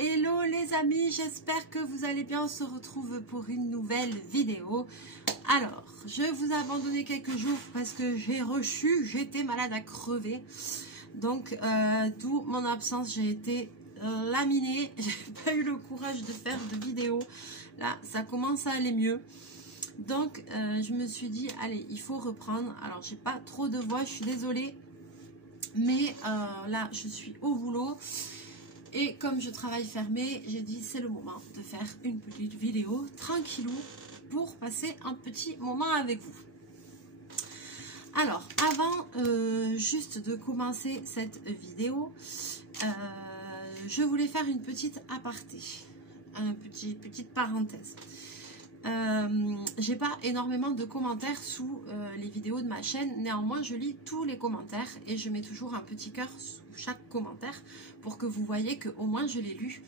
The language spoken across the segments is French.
Hello les amis, j'espère que vous allez bien. On se retrouve pour une nouvelle vidéo. Alors, je vous ai abandonné quelques jours parce que j'étais malade à crever. Donc, d'où mon absence, j'ai été laminée. J'ai pas eu le courage de faire de vidéo. Là, ça commence à aller mieux. Donc, je me suis dit, allez, il faut reprendre. Alors, j'ai pas trop de voix, je suis désolée. Mais là, je suis au boulot. Et comme je travaille fermé, j'ai dit c'est le moment de faire une petite vidéo tranquillou pour passer un petit moment avec vous. Alors, avant juste de commencer cette vidéo, je voulais faire une petite aparté, une petite parenthèse. J'ai pas énormément de commentaires sous les vidéos de ma chaîne, néanmoins je lis tous les commentaires et je mets toujours un petit cœur sous chaque commentaire pour que vous voyez que au moins je l'ai lu.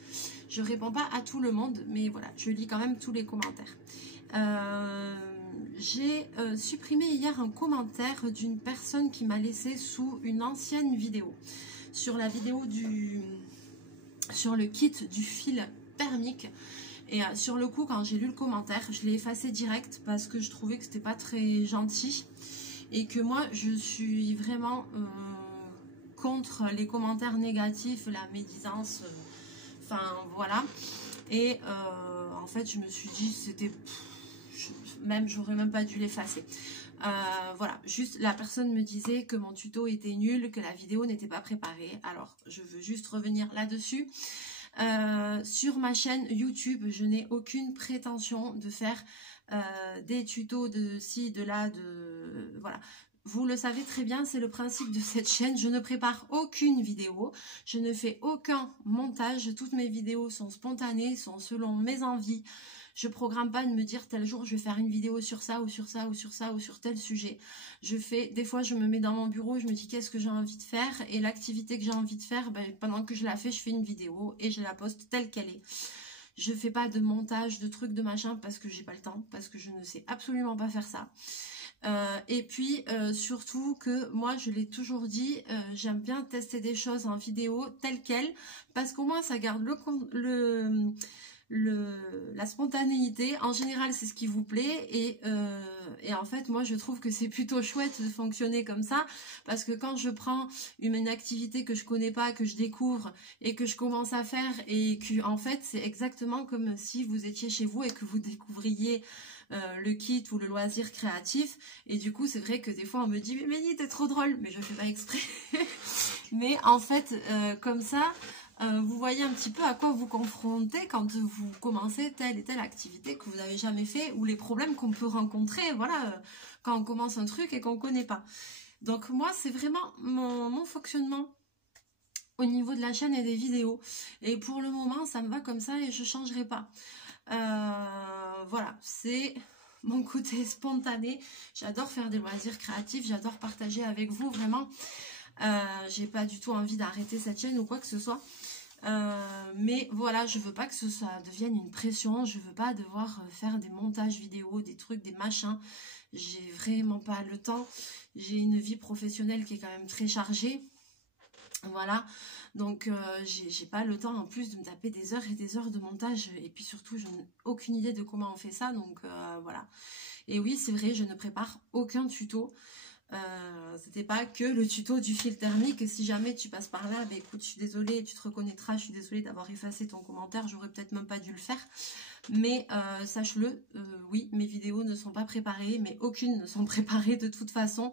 Je réponds pas à tout le monde, mais voilà, je lis quand même tous les commentaires. J'ai supprimé hier un commentaire d'une personne qui m'a laissé sous une ancienne vidéo sur la vidéo sur le kit du fil thermique. Et sur le coup, quand j'ai lu le commentaire, je l'ai effacé direct parce que je trouvais que c'était pas très gentil. Et que moi, je suis vraiment contre les commentaires négatifs, la médisance. Enfin, voilà. Et en fait, je me suis dit, c'était... j'aurais même pas dû l'effacer. Voilà, juste la personne me disait que mon tuto était nul, que la vidéo n'était pas préparée. Alors, je veux juste revenir là-dessus. Sur ma chaîne YouTube, je n'ai aucune prétention de faire des tutos de ci, de là, voilà. Vous le savez très bien, c'est le principe de cette chaîne. Je ne prépare aucune vidéo, je ne fais aucun montage. Toutes mes vidéos sont spontanées, sont selon mes envies. Je programme pas de me dire tel jour je vais faire une vidéo sur ça ou sur ça ou sur ça ou sur tel sujet. Des fois je me mets dans mon bureau, je me dis qu'est-ce que j'ai envie de faire et l'activité que j'ai envie de faire, pendant que je la fais, je fais une vidéo et je la poste telle qu'elle est. Je fais pas de montage, de trucs, de machin parce que j'ai pas le temps, parce que je ne sais absolument pas faire ça. Et puis surtout que moi je l'ai toujours dit, j'aime bien tester des choses en vidéo telles quelles parce qu'au moins ça garde la spontanéité. En général c'est ce qui vous plaît et en fait moi je trouve que c'est plutôt chouette de fonctionner comme ça parce que quand je prends une activité que je connais pas, que je découvre et que je commence à faire et que en fait c'est exactement comme si vous étiez chez vous et que vous découvriez le kit ou le loisir créatif. Et du coup c'est vrai que des fois on me dit mais Mélie t'es trop drôle, mais je fais pas exprès. Mais en fait comme ça vous voyez un petit peu à quoi vous confrontez quand vous commencez telle et telle activité que vous n'avez jamais fait ou les problèmes qu'on peut rencontrer, voilà, quand on commence un truc et qu'on ne connaît pas. Donc moi, c'est vraiment mon fonctionnement au niveau de la chaîne et des vidéos. Et pour le moment, ça me va comme ça et je ne changerai pas. Voilà, c'est mon côté spontané. J'adore faire des loisirs créatifs, j'adore partager avec vous, vraiment. J'ai pas du tout envie d'arrêter cette chaîne ou quoi que ce soit. Mais voilà, je veux pas que ça devienne une pression, je veux pas devoir faire des montages vidéo, des trucs, des machins. J'ai vraiment pas le temps. J'ai une vie professionnelle qui est quand même très chargée. Voilà, donc j'ai pas le temps en plus de me taper des heures et des heures de montage. Et puis surtout, je n'ai aucune idée de comment on fait ça, donc voilà. Et oui, c'est vrai, je ne prépare aucun tuto. C'était pas que le tuto du fil thermique. Si jamais tu passes par là, écoute, je suis désolée, tu te reconnaîtras, je suis désolée d'avoir effacé ton commentaire, j'aurais peut-être même pas dû le faire, mais sache-le, oui, mes vidéos ne sont pas préparées, mais aucune ne sont préparées de toute façon.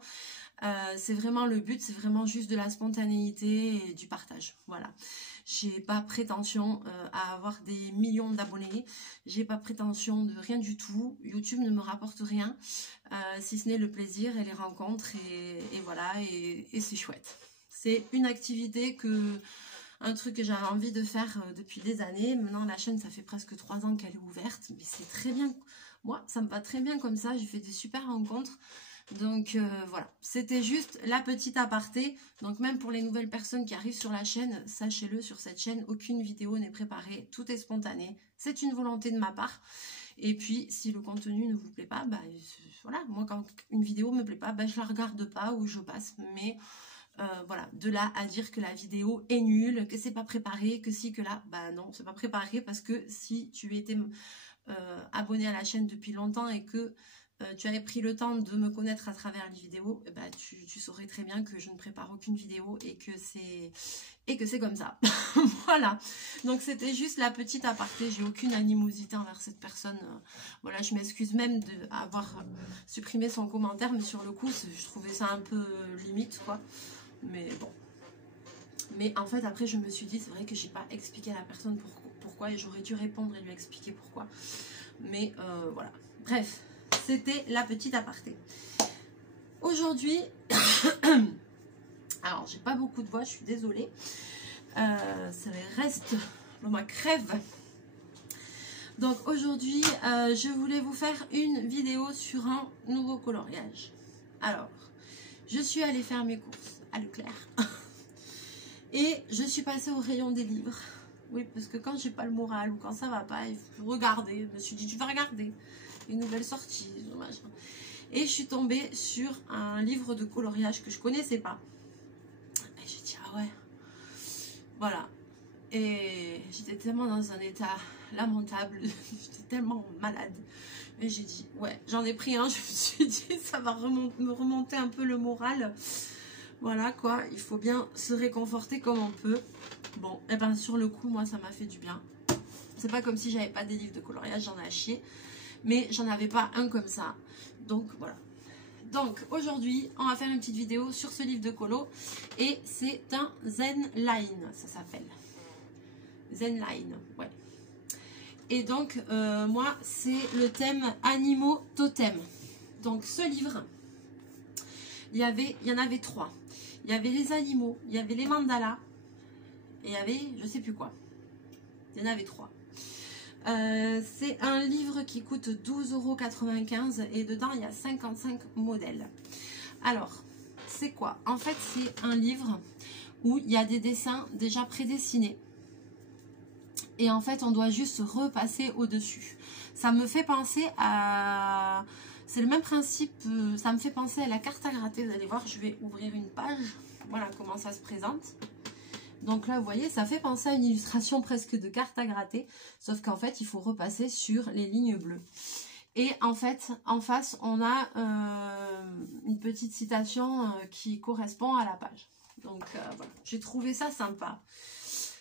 C'est vraiment le but, c'est vraiment juste de la spontanéité et du partage, voilà. J'ai pas prétention à avoir des millions d'abonnés, j'ai pas prétention de rien du tout. YouTube ne me rapporte rien, si ce n'est le plaisir et les rencontres et voilà, et c'est chouette. C'est une activité un truc que j'avais envie de faire depuis des années. Maintenant la chaîne, ça fait presque 3 ans qu'elle est ouverte, mais c'est très bien. Moi, ça me va très bien comme ça, j'ai fait des super rencontres. Donc voilà, c'était juste la petite aparté. Donc même pour les nouvelles personnes qui arrivent sur la chaîne, sachez-le, sur cette chaîne, aucune vidéo n'est préparée, tout est spontané. C'est une volonté de ma part. Et puis si le contenu ne vous plaît pas, voilà, moi quand une vidéo me plaît pas, je la regarde pas ou je passe. Mais voilà, de là à dire que la vidéo est nulle, que c'est pas préparé, que si, que là, bah non, c'est pas préparé parce que si tu étais abonné à la chaîne depuis longtemps et que tu avais pris le temps de me connaître à travers les vidéos, bah, tu saurais très bien que je ne prépare aucune vidéo et que c'est comme ça. Voilà, donc c'était juste la petite aparté, j'ai aucune animosité envers cette personne. Voilà, je m'excuse même d'avoir supprimé son commentaire, mais sur le coup, je trouvais ça un peu limite, quoi. Mais bon. Mais en fait, après, je me suis dit, c'est vrai que j'ai pas expliqué à la personne pourquoi et j'aurais dû répondre et lui expliquer pourquoi. Mais voilà. Bref, c'était la petite aparté. Aujourd'hui, alors j'ai pas beaucoup de voix, je suis désolée. Ça reste dans ma crève. Donc aujourd'hui, je voulais vous faire une vidéo sur un nouveau coloriage. Alors, je suis allée faire mes courses à Leclerc. Et je suis passée au rayon des livres. Oui, parce que quand j'ai pas le moral ou quand ça va pas, il faut regarder. Je me suis dit, tu vas regarder une nouvelle sortie. Machin. Et je suis tombée sur un livre de coloriage que je connaissais pas. Et j'ai dit, ah ouais. Voilà. Et j'étais tellement dans un état lamentable. J'étais tellement malade. Et j'ai dit, ouais, j'en ai pris un. Je me suis dit, ça va me remonter un peu le moral. Voilà quoi, il faut bien se réconforter comme on peut. Bon, et ben sur le coup, moi ça m'a fait du bien. C'est pas comme si j'avais pas des livres de coloriage, j'en ai à chier. Mais j'en avais pas un comme ça. Donc voilà. Donc aujourd'hui, on va faire une petite vidéo sur ce livre de colo. Et c'est un Zen Line, ça s'appelle. Zen Line, ouais. Et donc, moi, c'est le thème Animaux Totem. Donc ce livre, il y en avait 3. Il y avait les animaux, il y avait les mandalas, et il y avait je sais plus quoi. Il y en avait 3. C'est un livre qui coûte 12,95 € et dedans il y a 55 modèles. Alors, c'est quoi? En fait, c'est un livre où il y a des dessins déjà prédessinés. Et en fait, on doit juste repasser au-dessus. Ça me fait penser à... C'est le même principe, ça me fait penser à la carte à gratter. Vous allez voir, je vais ouvrir une page. Voilà comment ça se présente. Donc là, vous voyez, ça fait penser à une illustration presque de carte à gratter. Sauf qu'en fait, il faut repasser sur les lignes bleues. Et en fait, en face, on a une petite citation qui correspond à la page. Donc voilà, j'ai trouvé ça sympa.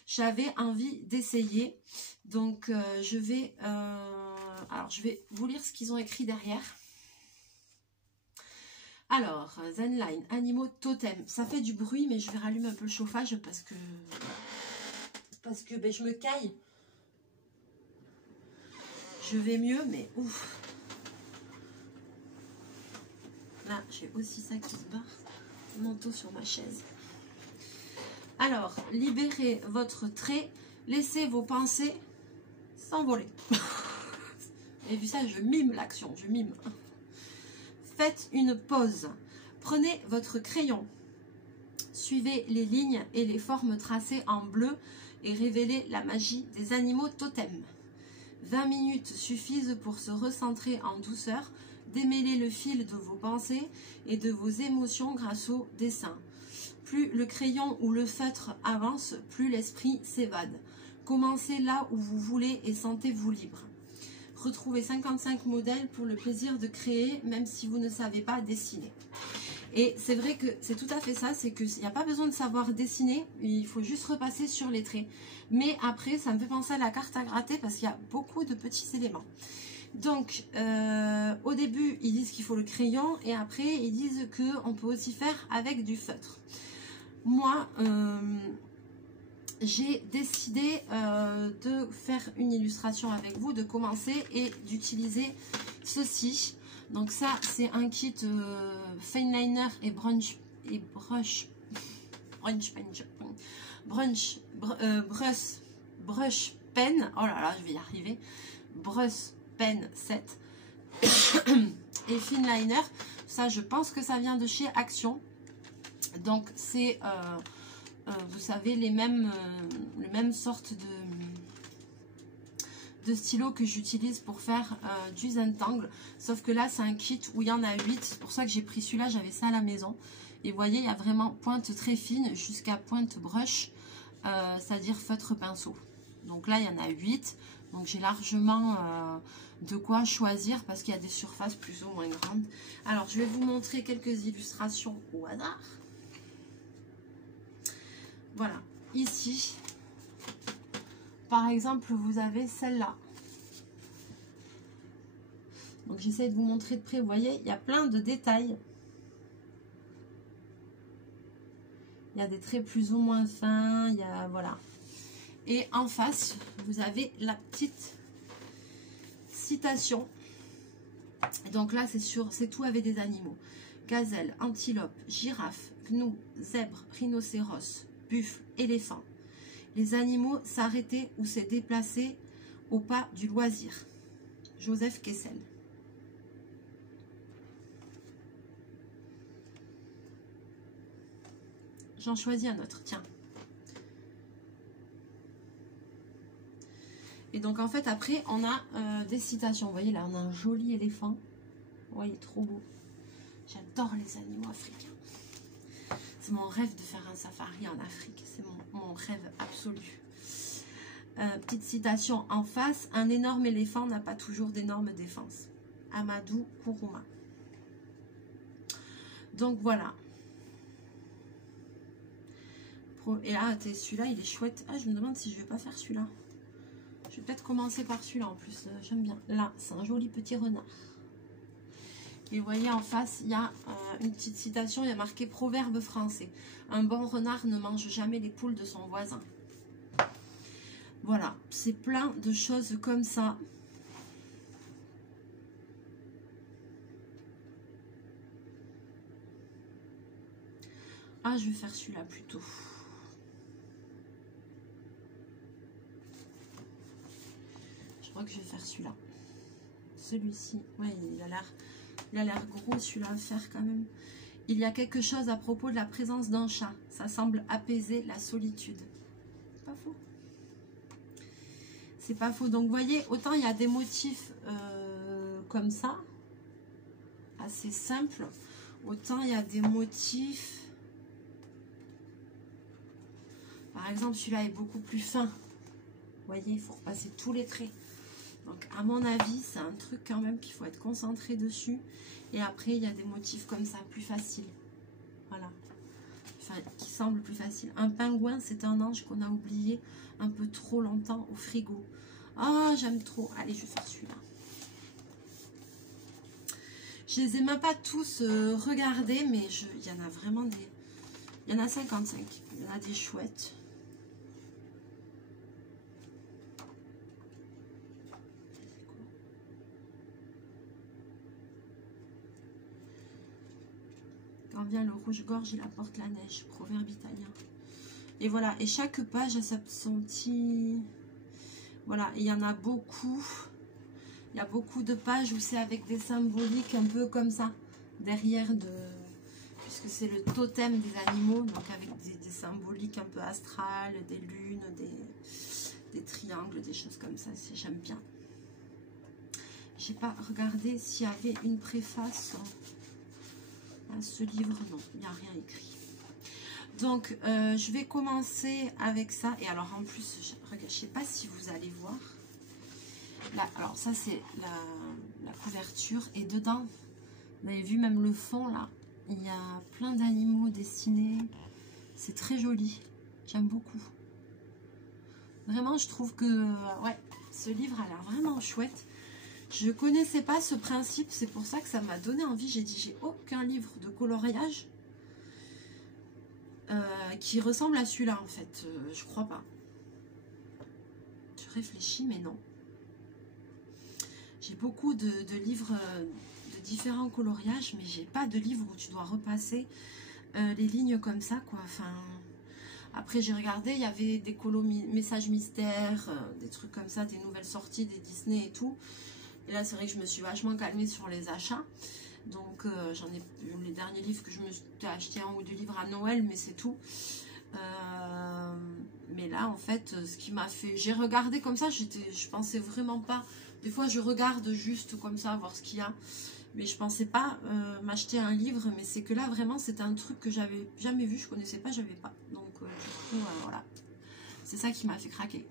J'avais envie d'essayer. Donc je vais vous lire ce qu'ils ont écrit derrière. Alors, Zenline, animaux totem. Ça fait du bruit, mais je vais rallumer un peu le chauffage parce que ben, je me caille. Je vais mieux, mais ouf. Là, j'ai aussi ça qui se barre. Manteau sur ma chaise. Alors, libérez votre trait. Laissez vos pensées s'envoler. Et vu ça, je mime l'action. Je mime. Faites une pause. Prenez votre crayon. Suivez les lignes et les formes tracées en bleu et révélez la magie des animaux totems. 20 minutes suffisent pour se recentrer en douceur, démêler le fil de vos pensées et de vos émotions grâce au dessin. Plus le crayon ou le feutre avance, plus l'esprit s'évade. Commencez là où vous voulez et sentez-vous libre. Retrouvez 55 modèles pour le plaisir de créer, même si vous ne savez pas dessiner. Et c'est vrai que c'est tout à fait ça, c'est qu'il n'y a pas besoin de savoir dessiner, il faut juste repasser sur les traits. Mais après, ça me fait penser à la carte à gratter parce qu'il y a beaucoup de petits éléments. Donc, au début, ils disent qu'il faut le crayon et après, ils disent qu'on peut aussi faire avec du feutre. Moi, j'ai décidé de faire une illustration avec vous, de commencer et d'utiliser ceci. Donc ça, c'est un kit Fineliner et brush pen. Oh là là, je vais y arriver. Brush pen 7 et Fineliner. Ça, je pense que ça vient de chez Action. Donc c'est vous savez, les mêmes sortes de stylos que j'utilise pour faire du Zentangle. Sauf que là, c'est un kit où il y en a 8. C'est pour ça que j'ai pris celui-là, j'avais ça à la maison. Et vous voyez, il y a vraiment pointe très fine jusqu'à pointe brush, c'est-à-dire feutre pinceau. Donc là, il y en a 8. Donc j'ai largement de quoi choisir parce qu'il y a des surfaces plus ou moins grandes. Alors, je vais vous montrer quelques illustrations au hasard. Voilà, ici, par exemple, vous avez celle-là. Donc j'essaie de vous montrer de près, vous voyez, il y a plein de détails. Il y a des traits plus ou moins fins, il y a, voilà. Et en face, vous avez la petite citation. Donc là, c'est tout avec des animaux. Gazelle, antilope, girafe, gnou, zèbre, rhinocéros, buffle, éléphant. Les animaux s'arrêtaient ou se déplaçaient au pas du loisir. Joseph Kessel. J'en choisis un autre, tiens. Et donc en fait après on a des citations. Vous voyez là on a un joli éléphant. Vous voyez, trop beau. J'adore les animaux africains. C'est mon rêve de faire un safari en Afrique. C'est mon rêve absolu. Petite citation en face. Un énorme éléphant n'a pas toujours d'énormes défenses. Amadou Kourouma. Donc voilà. Et là, celui-là, il est chouette. Ah, je me demande si je vais pas faire celui-là. Je vais peut-être commencer par celui-là en plus. J'aime bien. Là, c'est un joli petit renard. Et vous voyez en face, il y a une petite citation. Il y a marqué proverbe français. Un bon renard ne mange jamais les poules de son voisin. Voilà. C'est plein de choses comme ça. Ah, je vais faire celui-là plutôt. Je crois que je vais faire celui-là. Celui-ci, ouais, il a l'air gros celui-là à faire quand même. Il y a quelque chose à propos de la présence d'un chat. Ça semble apaiser la solitude. C'est pas faux. C'est pas faux. Donc, vous voyez, autant il y a des motifs comme ça, assez simples, autant il y a des motifs... Par exemple, celui-là est beaucoup plus fin. Vous voyez, il faut repasser tous les traits. Donc, à mon avis, c'est un truc quand même qu'il faut être concentré dessus. Et après, il y a des motifs comme ça, plus faciles. Voilà. Enfin, qui semblent plus faciles. Un pingouin, c'est un ange qu'on a oublié un peu trop longtemps au frigo. Ah, oh, j'aime trop. Allez, je vais faire celui-là. Je les ai même pas tous regardés, mais il y en a vraiment des... Il y en a 55. Il y en a des chouettes. Quand vient le rouge-gorge, il apporte la neige. Proverbe italien. Et voilà. Et chaque page a son petit... Voilà. Il y en a beaucoup. Il y a beaucoup de pages où c'est avec des symboliques un peu comme ça. Derrière de... Puisque c'est le totem des animaux. Donc avec des symboliques un peu astrales, des lunes, des triangles, des choses comme ça. J'aime bien. J'ai pas regardé s'il y avait une préface... À ce livre, non, il n'y a rien écrit. Donc, je vais commencer avec ça. Et alors, en plus, je ne sais pas si vous allez voir. Là, alors, ça, c'est la couverture. Et dedans, vous avez vu même le fond, là. Il y a plein d'animaux dessinés. C'est très joli. J'aime beaucoup. Vraiment, je trouve que, ouais, ce livre a l'air vraiment chouette. Je ne connaissais pas ce principe, c'est pour ça que ça m'a donné envie. J'ai dit, j'ai aucun livre de coloriage qui ressemble à celui-là, en fait. Je crois pas. Je réfléchis, mais non. J'ai beaucoup de livres de différents coloriages, mais j'ai pas de livre où tu dois repasser les lignes comme ça, quoi. Enfin, après, j'ai regardé, il y avait des colos messages mystères, des trucs comme ça, des nouvelles sorties, des Disney et tout. Et là, c'est vrai que je me suis vachement calmée sur les achats. Donc, j'en ai les derniers livres que je me suis acheté un ou deux livres à Noël, mais c'est tout. Mais là, en fait, ce qui m'a fait... J'ai regardé comme ça, je pensais vraiment pas... Des fois, je regarde juste comme ça, voir ce qu'il y a. Mais je pensais pas m'acheter un livre, mais c'est que là vraiment c'était un truc que j'avais jamais vu, je connaissais pas, j'avais pas. Donc du coup voilà, c'est ça qui m'a fait craquer.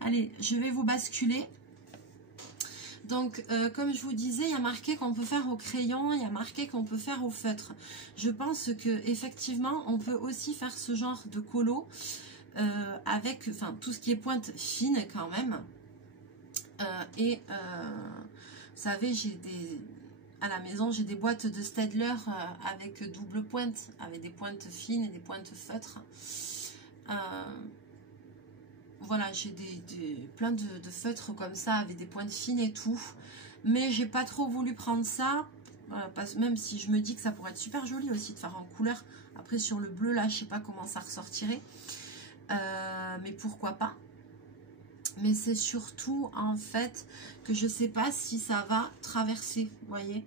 Allez, je vais vous basculer. Donc, comme je vous disais, il y a marqué qu'on peut faire au crayon, il y a marqué qu'on peut faire au feutre. Je pense que effectivement, on peut aussi faire ce genre de colo avec, enfin, tout ce qui est pointe fine quand même. Vous savez, à la maison, j'ai des boîtes de Staedtler avec double pointe, avec des pointes fines et des pointes feutres. Voilà, j'ai plein de feutres comme ça avec des pointes fines et tout, mais j'ai pas trop voulu prendre ça même si je me dis que ça pourrait être super joli aussi de faire en couleur. Après sur le bleu là, je sais pas comment ça ressortirait, mais pourquoi pas. Mais c'est surtout en fait que je sais pas si ça va traverser, vous voyez.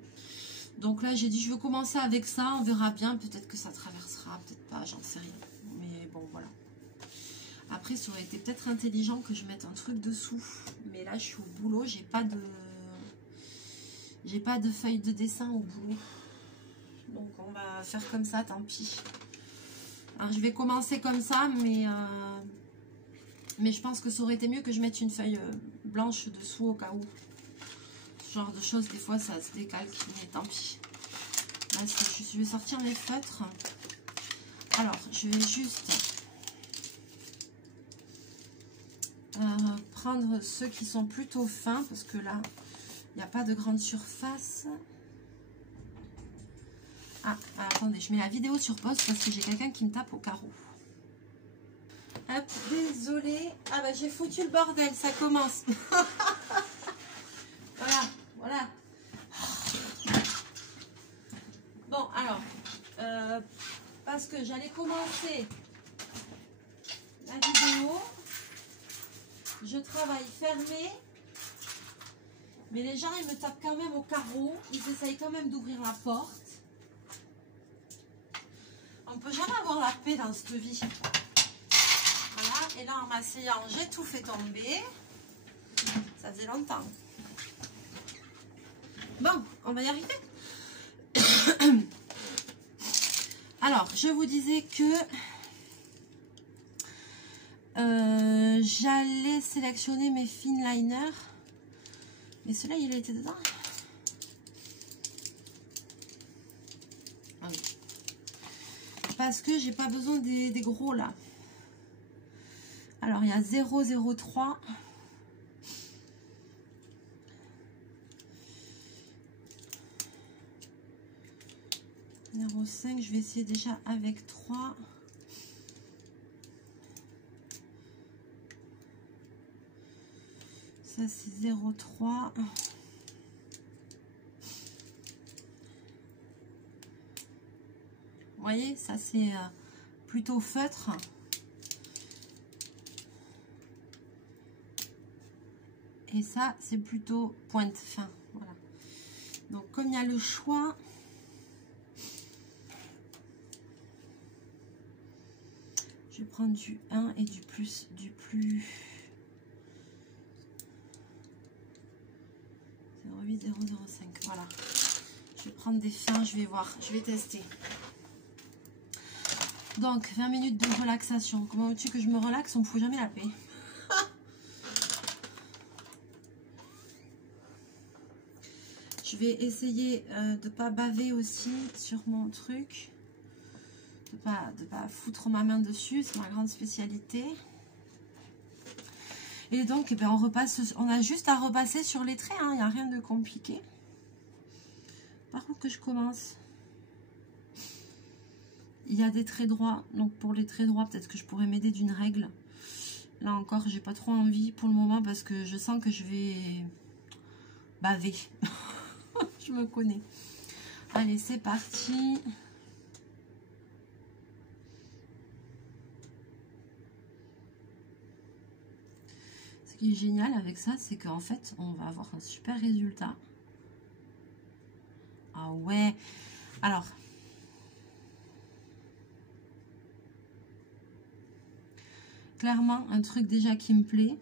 Donc là j'ai dit je veux commencer avec ça, on verra bien, peut-être que ça traversera, peut-être pas, j'en sais rien. Mais bon voilà. Après, ça aurait été peut-être intelligent que je mette un truc dessous. Mais là, je suis au boulot. J'ai pas de feuille de dessin au boulot. Donc, on va faire comme ça, tant pis. Alors, je vais commencer comme ça, mais je pense que ça aurait été mieux que je mette une feuille blanche dessous au cas où. Ce genre de choses, des fois, ça se décalque. Mais tant pis. Là, je vais sortir mes feutres. Alors, je vais juste... prendre ceux qui sont plutôt fins parce que là il n'y a pas de grande surface. Attendez, je mets la vidéo sur pause parce que j'ai quelqu'un qui me tape au carreau. Hop, désolée. Ah bah j'ai foutu le bordel, ça commence. Voilà. Bon alors parce que j'allais commencer la vidéo. Je travaille fermé, mais les gens ils me tapent quand même au carreau, ils essayent quand même d'ouvrir la porte. On peut jamais avoir la paix dans cette vie. Voilà, et là en m'asseyant, j'ai tout fait tomber. Ça faisait longtemps. Bon, on va y arriver. Alors, je vous disais que j'allais sélectionner mes finliners, mais celui-là il était dedans. Ah oui. Parce que j'ai pas besoin des gros là. Alors il y a 003, numéro 5, je vais essayer déjà avec 3. Ça c'est 0,3. Vous voyez, ça c'est plutôt feutre. Et ça c'est plutôt pointe fin. Voilà. Donc comme il y a le choix, je vais prendre du 1 et du plus 0,005. Voilà. Je vais prendre des fins, je vais voir, je vais tester. Donc 20 minutes de relaxation. Comment veux-tu que je me relaxe? On ne fout jamais la paix. Je vais essayer de ne pas baver aussi sur mon truc. De pas foutre ma main dessus, c'est ma grande spécialité. Et donc eh bien, on a juste à repasser sur les traits, il n'y a rien de compliqué. Par contre que je commence, il y a des traits droits, donc pour les traits droits peut-être que je pourrais m'aider d'une règle. Là encore j'ai pas trop envie pour le moment parce que je sens que je vais baver. Je me connais. Allez, c'est parti. Ce qui est génial avec ça, c'est qu'en fait, on va avoir un super résultat. Ah ouais. Alors, clairement, un truc déjà qui me plaît.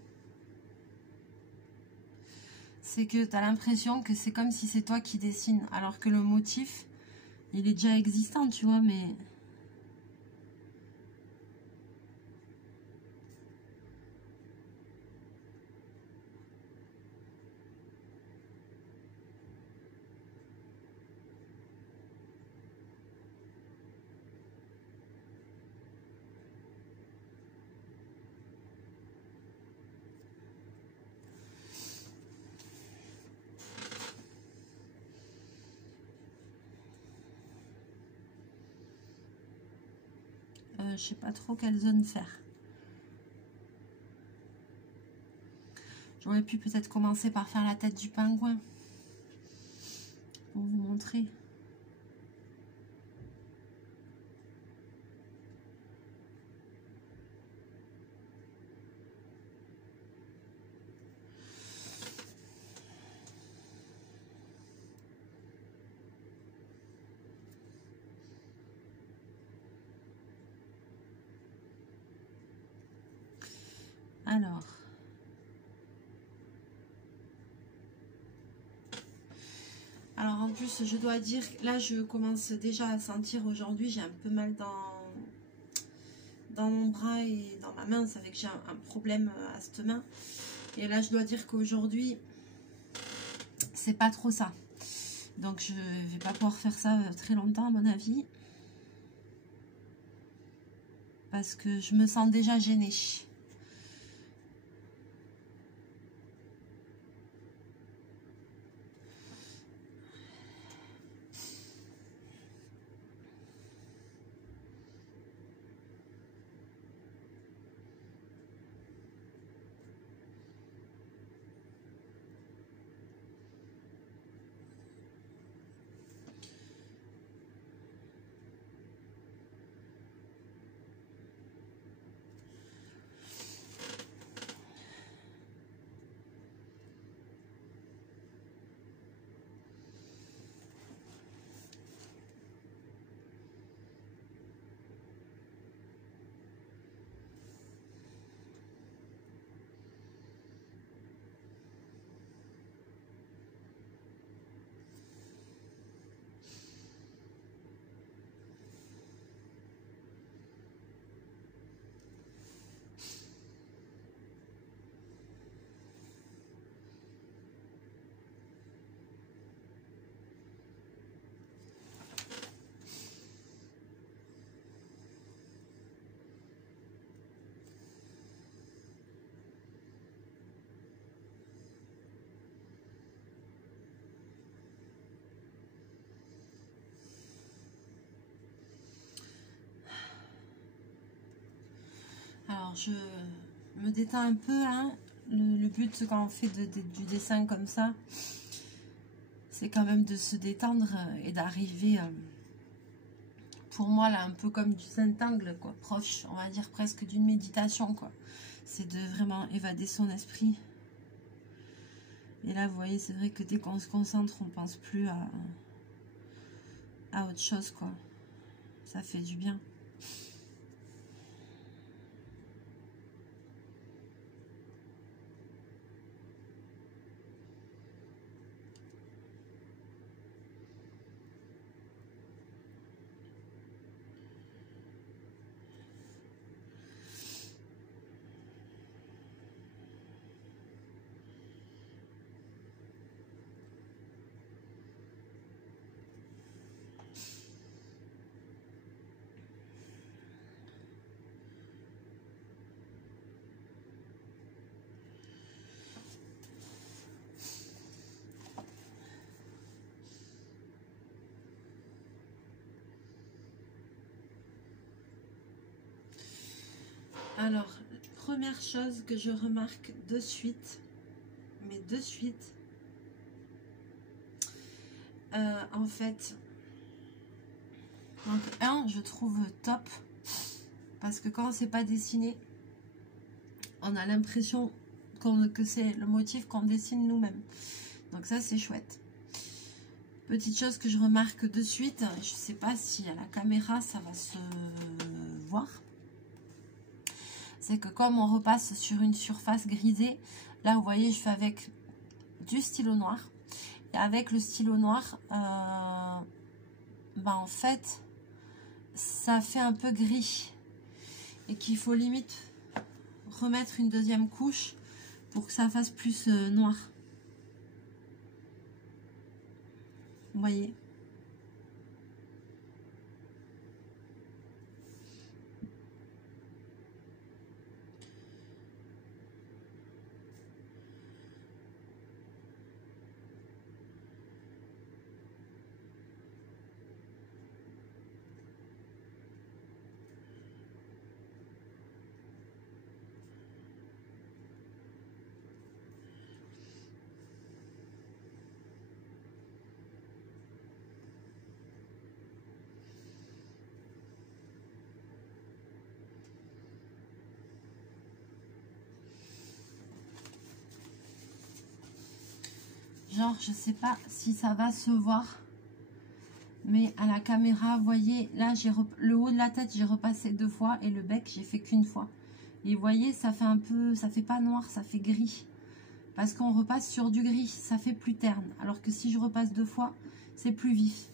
c'est que tu as l'impression que c'est comme si c'est toi qui dessines, alors que le motif, il est déjà existant, tu vois, mais... je sais pas trop quelle zone faire. J'aurais pu peut-être commencer par faire la tête du pingouin. Pour vous montrer. Alors en plus je dois dire, là je commence déjà à sentir aujourd'hui, j'ai un peu mal dans mon bras et dans ma main, ça fait que j'ai un problème à cette main. Et là je dois dire qu'aujourd'hui c'est pas trop ça. Donc je vais pas pouvoir faire ça très longtemps à mon avis. Parce que je me sens déjà gênée. Alors je me détends un peu, hein. Le but quand on fait du dessin comme ça, c'est quand même de se détendre et d'arriver, pour moi là, un peu comme du Saint-Angle, quoi, proche, on va dire presque d'une méditation, quoi. C'est de vraiment évader son esprit. Et là, vous voyez, c'est vrai que dès qu'on se concentre, on pense plus à autre chose, quoi. Ça fait du bien. Alors, première chose que je remarque de suite, mais de suite, en fait, donc je trouve top, parce que quand c'est pas dessiné, on a l'impression que c'est le motif qu'on dessine nous-mêmes. Donc ça, c'est chouette. Petite chose que je remarque de suite, je sais pas si à la caméra ça va se voir, c'est que comme on repasse sur une surface grisée, là vous voyez je fais avec du stylo noir. Et avec le stylo noir, bah en fait, ça fait un peu gris. Et qu'il faut limite remettre une deuxième couche pour que ça fasse plus noir. Vous voyez? Genre, je sais pas si ça va se voir, mais à la caméra, vous voyez, là, le haut de la tête, j'ai repassé 2 fois et le bec, j'ai fait qu'une fois. Et vous voyez, ça fait un peu, ça fait pas noir, ça fait gris. Parce qu'on repasse sur du gris, ça fait plus terne. Alors que si je repasse 2 fois, c'est plus vif.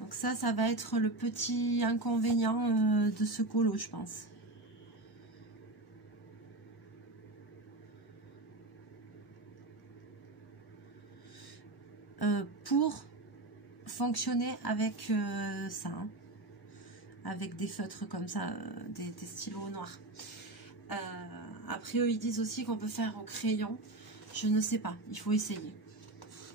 Donc ça va être le petit inconvénient de ce colo, je pense. Pour fonctionner avec ça, hein, avec des feutres comme ça, des stylos noirs. Après, eux, ils disent aussi qu'on peut faire au crayon. Je ne sais pas, il faut essayer.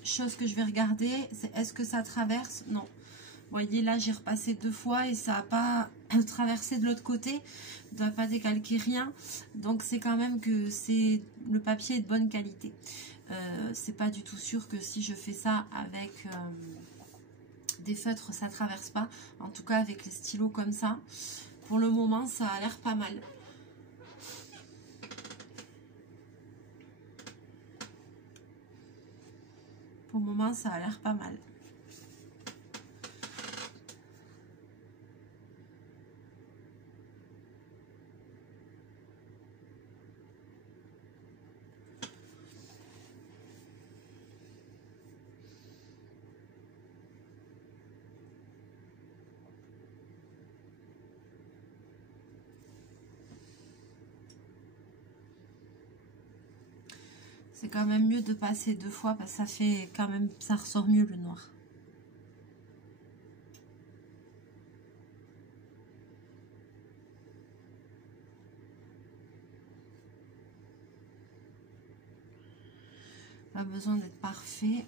Chose que je vais regarder, c'est est-ce que ça traverse? Non. Vous voyez, là, j'ai repassé 2 fois et ça n'a pas traversé de l'autre côté. Ne doit pas décalquer rien. Donc, c'est quand même que le papier est de bonne qualité. C'est pas du tout sûr que si je fais ça avec des feutres, ça traverse pas. En tout cas, avec les stylos comme ça, pour le moment, ça a l'air pas mal. Pour le moment, ça a l'air pas mal. C'est quand même mieux de passer 2 fois parce que ça fait quand même, ça ressort mieux le noir. Pas besoin d'être parfait.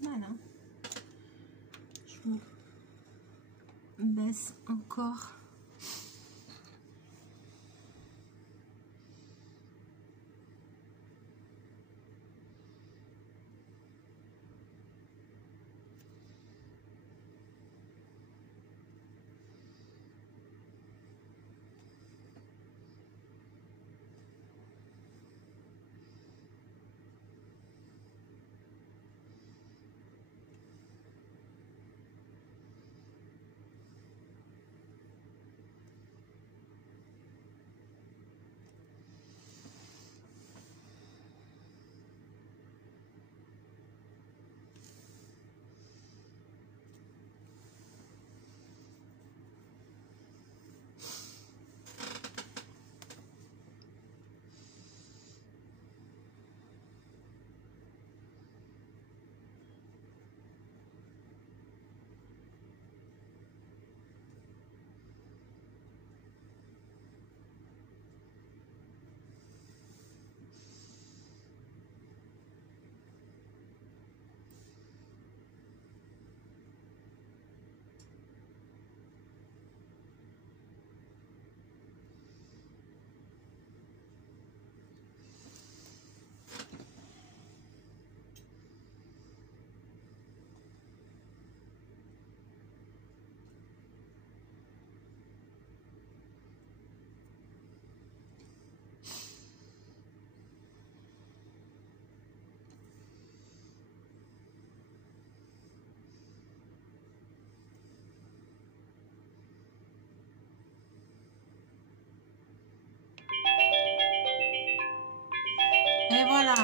Voilà. Je vous baisse encore. Et voilà.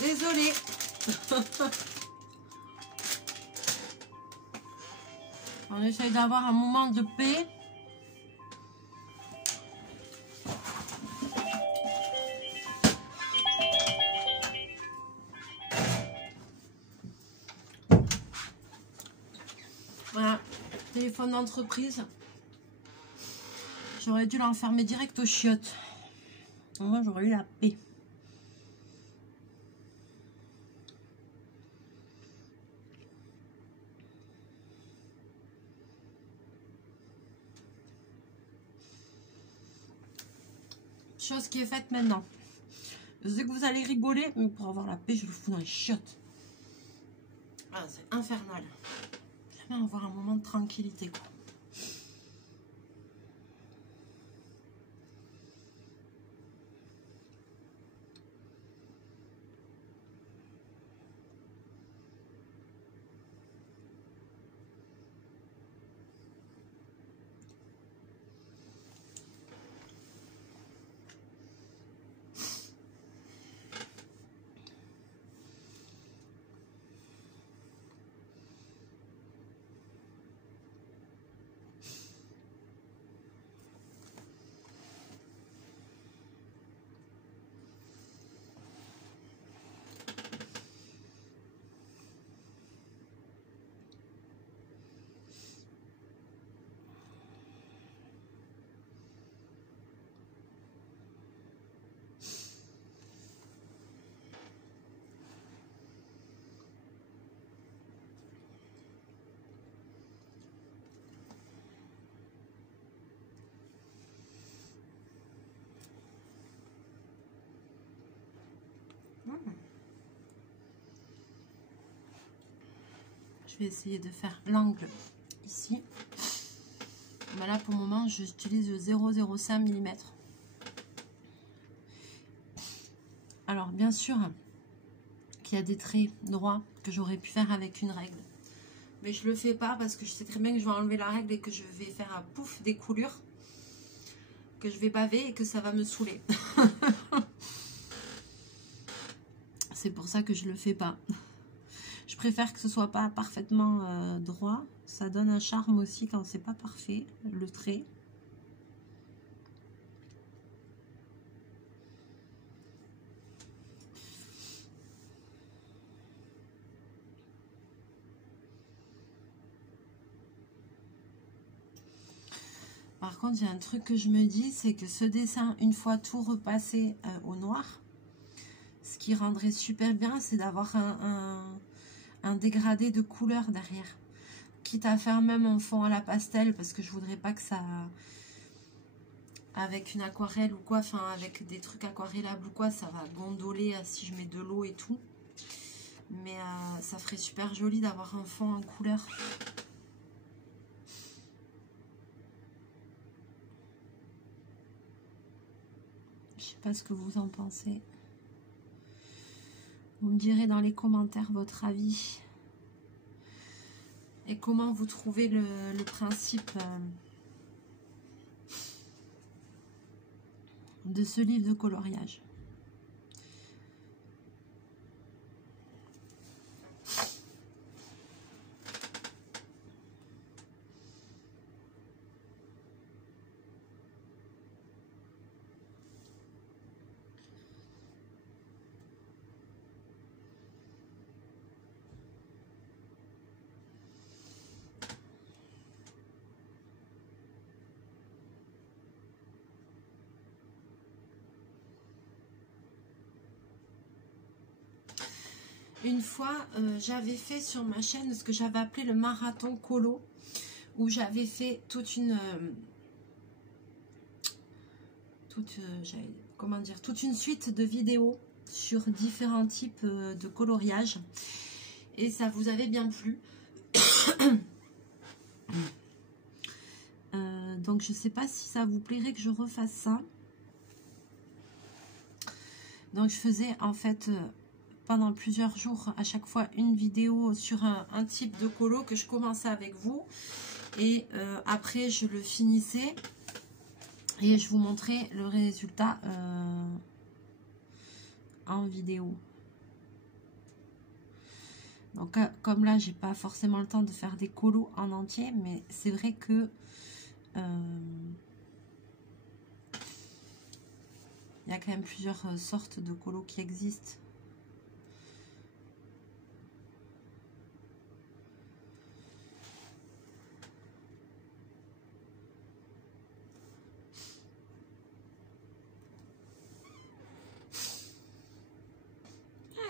Désolée. On essaye d'avoir un moment de paix. Voilà, téléphone d'entreprise. J'aurais dû l'enfermer direct aux chiottes. Moi, j'aurais eu la paix. Chose qui est faite maintenant. Je sais que vous allez rigoler, mais pour avoir la paix, je le fous dans les chiottes. Ah, c'est infernal. Jamais avoir un moment de tranquillité, quoi. Je vais essayer de faire l'angle ici. Mais là, pour le moment, j'utilise 0,05 mm. Alors, bien sûr qu'il y a des traits droits que j'aurais pu faire avec une règle. Mais je le fais pas parce que je sais très bien que je vais enlever la règle et que je vais faire un pouf des coulures. Que je vais baver et que ça va me saouler. C'est pour ça que je le fais pas. Je préfère que ce soit pas parfaitement droit. Ça donne un charme aussi quand c'est pas parfait, le trait. Par contre, il y a un truc que je me dis, c'est que ce dessin, une fois tout repassé au noir, ce qui rendrait super bien, c'est d'avoir un dégradé de couleur derrière. Quitte à faire même un fond à la pastel, parce que je voudrais pas que ça... Avec une aquarelle ou quoi, enfin avec des trucs aquarellables ou quoi, ça va gondoler si je mets de l'eau et tout. Mais ça ferait super joli d'avoir un fond en couleur. Je sais pas ce que vous en pensez. Vous me direz dans les commentaires votre avis. Et comment vous trouvez le principe de ce livre de coloriage. Une fois, j'avais fait sur ma chaîne ce que j'avais appelé le marathon colo, où j'avais fait toute une toute une suite de vidéos sur différents types de coloriage, et ça vous avait bien plu. Donc je sais pas si ça vous plairait que je refasse ça. Donc je faisais en fait pendant plusieurs jours à chaque fois une vidéo sur un type de colo que je commençais avec vous, Et après, je le finissais et je vous montrais le résultat en vidéo. Donc, comme là, j'ai pas forcément le temps de faire des colos en entier, mais c'est vrai que il y a quand même plusieurs sortes de colos qui existent.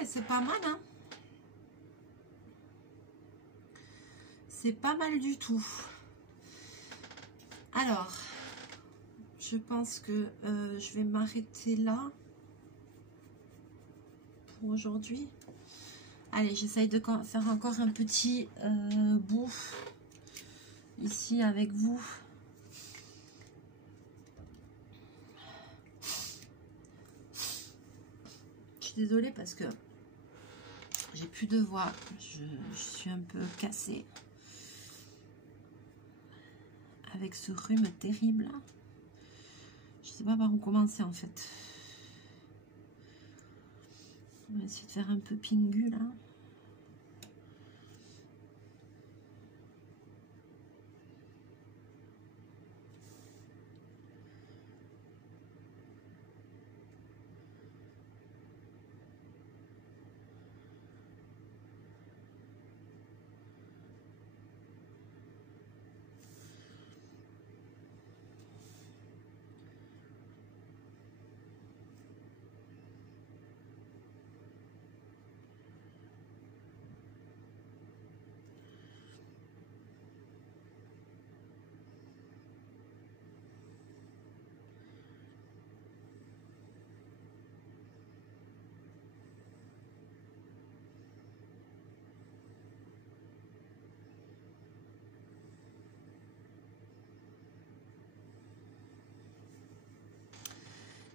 C'est pas mal, hein. C'est pas mal du tout. Alors, je pense que je vais m'arrêter là pour aujourd'hui. Allez, j'essaye de faire encore un petit bout ici avec vous. Je suis désolée parce que j'ai plus de voix. Je suis un peu cassée avec ce rhume terrible. Je sais pas par où commencer en fait. On va essayer de faire un peu pingu là.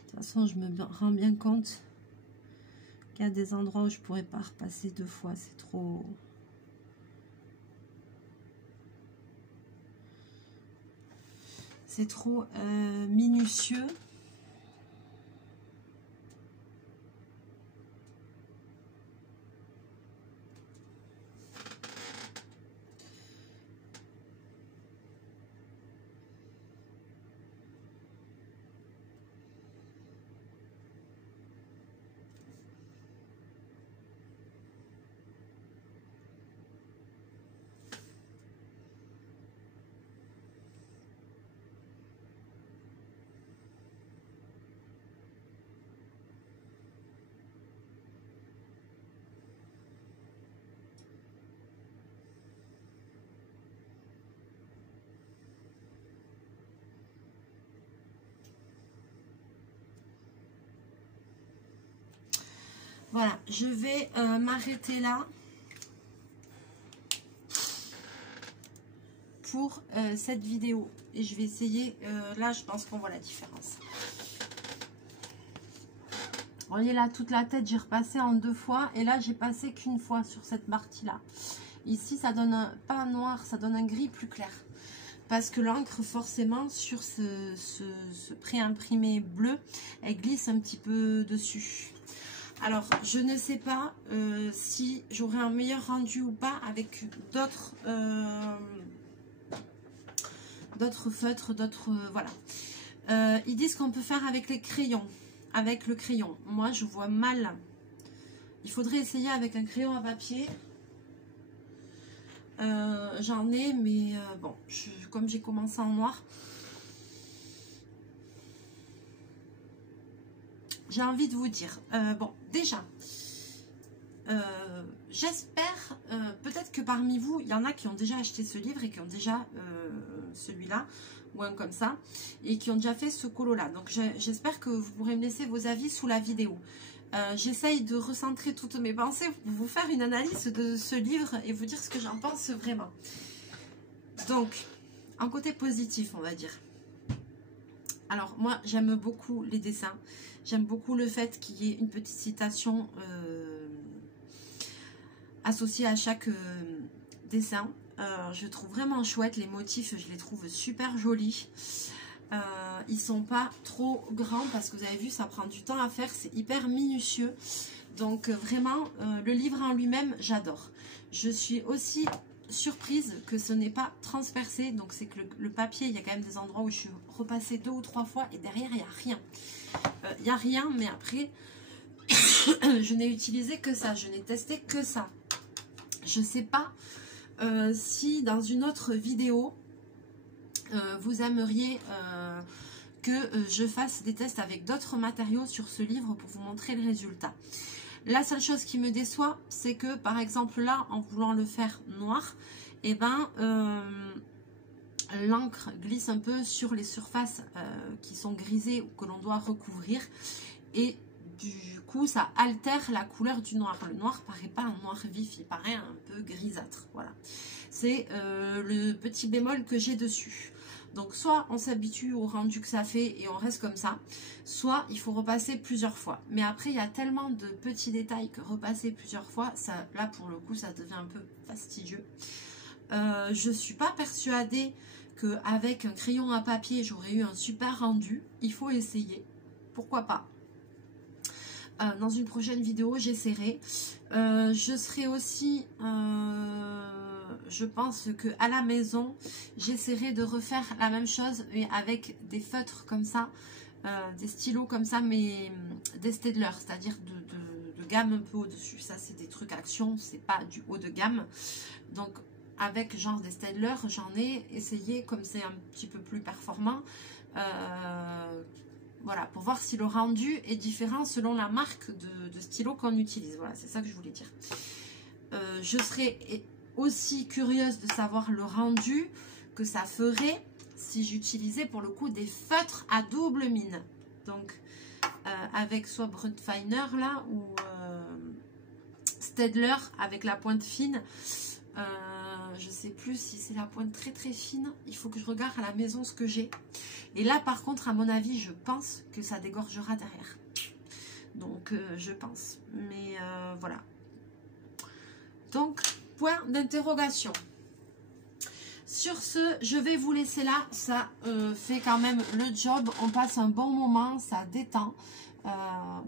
De toute façon, je me rends bien compte qu'il y a des endroits où je pourrais pas repasser 2 fois. C'est trop... C'est trop minutieux. Voilà, je vais m'arrêter là pour cette vidéo. Et je vais essayer, là je pense qu'on voit la différence. Vous voyez là, toute la tête, j'ai repassé en 2 fois. Et là, j'ai passé qu'une fois sur cette partie-là. Ici, ça donne pas un noir, ça donne un gris plus clair. Parce que l'encre, forcément, sur ce pré-imprimé bleu, elle glisse un petit peu dessus. Alors, je ne sais pas si j'aurai un meilleur rendu ou pas avec d'autres feutres, d'autres... voilà. Ils disent qu'on peut faire avec les crayons, avec le crayon. Moi, je vois mal. Il faudrait essayer avec un crayon à papier. J'en ai, mais bon, comme j'ai commencé en noir... J'ai envie de vous dire, bon, déjà, j'espère, peut-être que parmi vous, il y en a qui ont déjà acheté ce livre et qui ont déjà celui-là, ou un comme ça, et qui ont déjà fait ce colo-là. Donc, j'espère que vous pourrez me laisser vos avis sous la vidéo. J'essaye de recentrer toutes mes pensées pour vous faire une analyse de ce livre et vous dire ce que j'en pense vraiment. Donc, en côté positif, on va dire. Alors, moi, j'aime beaucoup les dessins. J'aime beaucoup le fait qu'il y ait une petite citation associée à chaque dessin. Je trouve vraiment chouette. Les motifs, je les trouve super jolis. Ils sont pas trop grands parce que vous avez vu, ça prend du temps à faire. C'est hyper minutieux. Donc vraiment, le livre en lui-même, j'adore. Je suis aussi surprise que ce n'est pas transpercé. Donc c'est que le papier, il y a quand même des endroits où je suis repassée 2 ou 3 fois. Et derrière, il n'y a rien. Il n'y a rien, mais après, je n'ai utilisé que ça. Je n'ai testé que ça. Je ne sais pas si dans une autre vidéo, vous aimeriez que je fasse des tests avec d'autres matériaux sur ce livre pour vous montrer le résultat. La seule chose qui me déçoit, c'est que par exemple là, en voulant le faire noir, et ben l'encre glisse un peu sur les surfaces qui sont grisées ou que l'on doit recouvrir, et du coup ça altère la couleur du noir. Le noir paraît pas un noir vif, il paraît un peu grisâtre. Voilà, c'est le petit bémol que j'ai dessus. Donc soit on s'habitue au rendu que ça fait et on reste comme ça, soit il faut repasser plusieurs fois. Mais après il y a tellement de petits détails que repasser plusieurs fois, ça, là pour le coup ça devient un peu fastidieux. Je ne suis pas persuadée qu'avec un crayon à papier j'aurais eu un super rendu. Il faut essayer, pourquoi pas. Dans une prochaine vidéo j'essaierai. Je serai aussi... je pense que à la maison, j'essaierai de refaire la même chose, mais avec des feutres comme ça, des stylos comme ça, mais des Staedtler, c'est-à-dire de gamme un peu au-dessus. Ça, c'est des trucs action, c'est pas du haut de gamme. Donc, avec genre des Staedtler, j'en ai essayé, comme c'est un petit peu plus performant. Voilà, pour voir si le rendu est différent selon la marque de stylo qu'on utilise. Voilà, c'est ça que je voulais dire. Je serai aussi curieuse de savoir le rendu que ça ferait si j'utilisais pour le coup des feutres à double mine. Donc avec soit Brutfiner là ou Staedtler avec la pointe fine. Je sais plus si c'est la pointe très très fine. Il faut que je regarde à la maison ce que j'ai. Et là par contre à mon avis je pense que ça dégorgera derrière. Donc je pense. Mais voilà. Donc point d'interrogation. Sur ce, je vais vous laisser là. Ça fait quand même le job. On passe un bon moment, ça détend.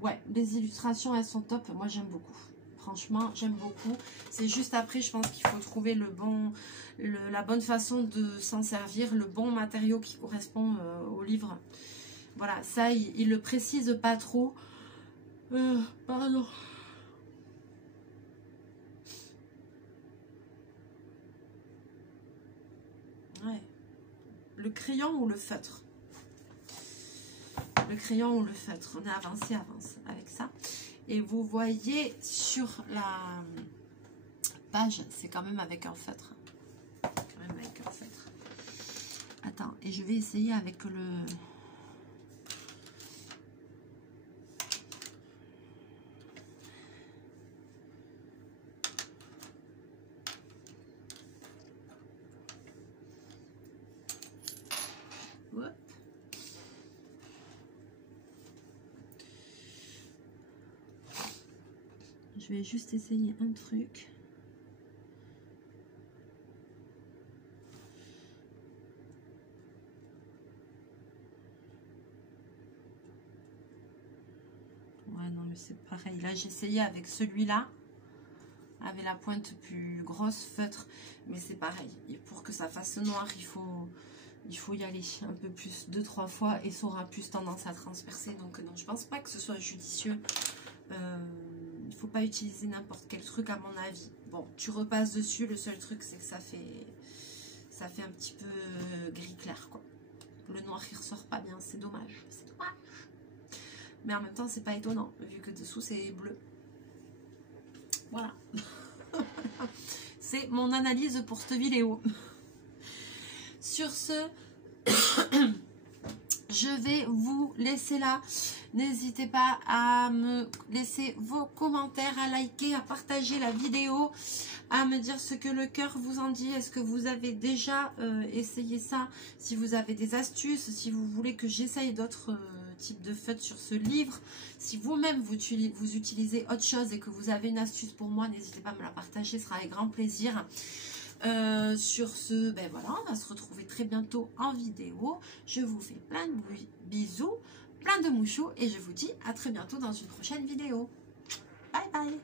Ouais, les illustrations, elles sont top. Moi, j'aime beaucoup. Franchement, j'aime beaucoup. C'est juste après, je pense qu'il faut trouver la bonne façon de s'en servir, le bon matériau qui correspond au livre. Voilà, ça, il le précise pas trop. Pardon. Ouais. Le crayon ou le feutre? Le crayon ou le feutre? On a avancé, avance avec ça. Et vous voyez sur la page, c'est quand même avec un feutre. Quand même avec un feutre. Attends, et je vais essayer avec le... Je vais juste essayer un truc. Ouais, non, mais c'est pareil. Là, j'ai essayé avec celui-là, avec la pointe plus grosse, feutre. Mais c'est pareil. Et pour que ça fasse noir, il faut y aller un peu plus, 2-3 fois. Et ça aura plus tendance à transpercer. Donc, non, je pense pas que ce soit judicieux. Il faut pas utiliser n'importe quel truc à mon avis. Bon, tu repasses dessus, le seul truc c'est que ça fait un petit peu gris clair quoi. Le noir il ressort pas bien, c'est dommage. C'est dommage. Mais en même temps c'est pas étonnant, vu que dessous c'est bleu. Voilà. C'est mon analyse pour cette vidéo. Sur ce, je vais vous laisser là. N'hésitez pas à me laisser vos commentaires, à liker, à partager la vidéo, à me dire ce que le cœur vous en dit. Est-ce que vous avez déjà essayé ça? Si vous avez des astuces, si vous voulez que j'essaye d'autres types de feutres sur ce livre. Si vous-même vous utilisez autre chose et que vous avez une astuce pour moi, n'hésitez pas à me la partager, ce sera avec grand plaisir. Sur ce, ben voilà, on va se retrouver très bientôt en vidéo. Je vous fais plein de bisous, plein de mouchous et je vous dis à très bientôt dans une prochaine vidéo. Bye bye.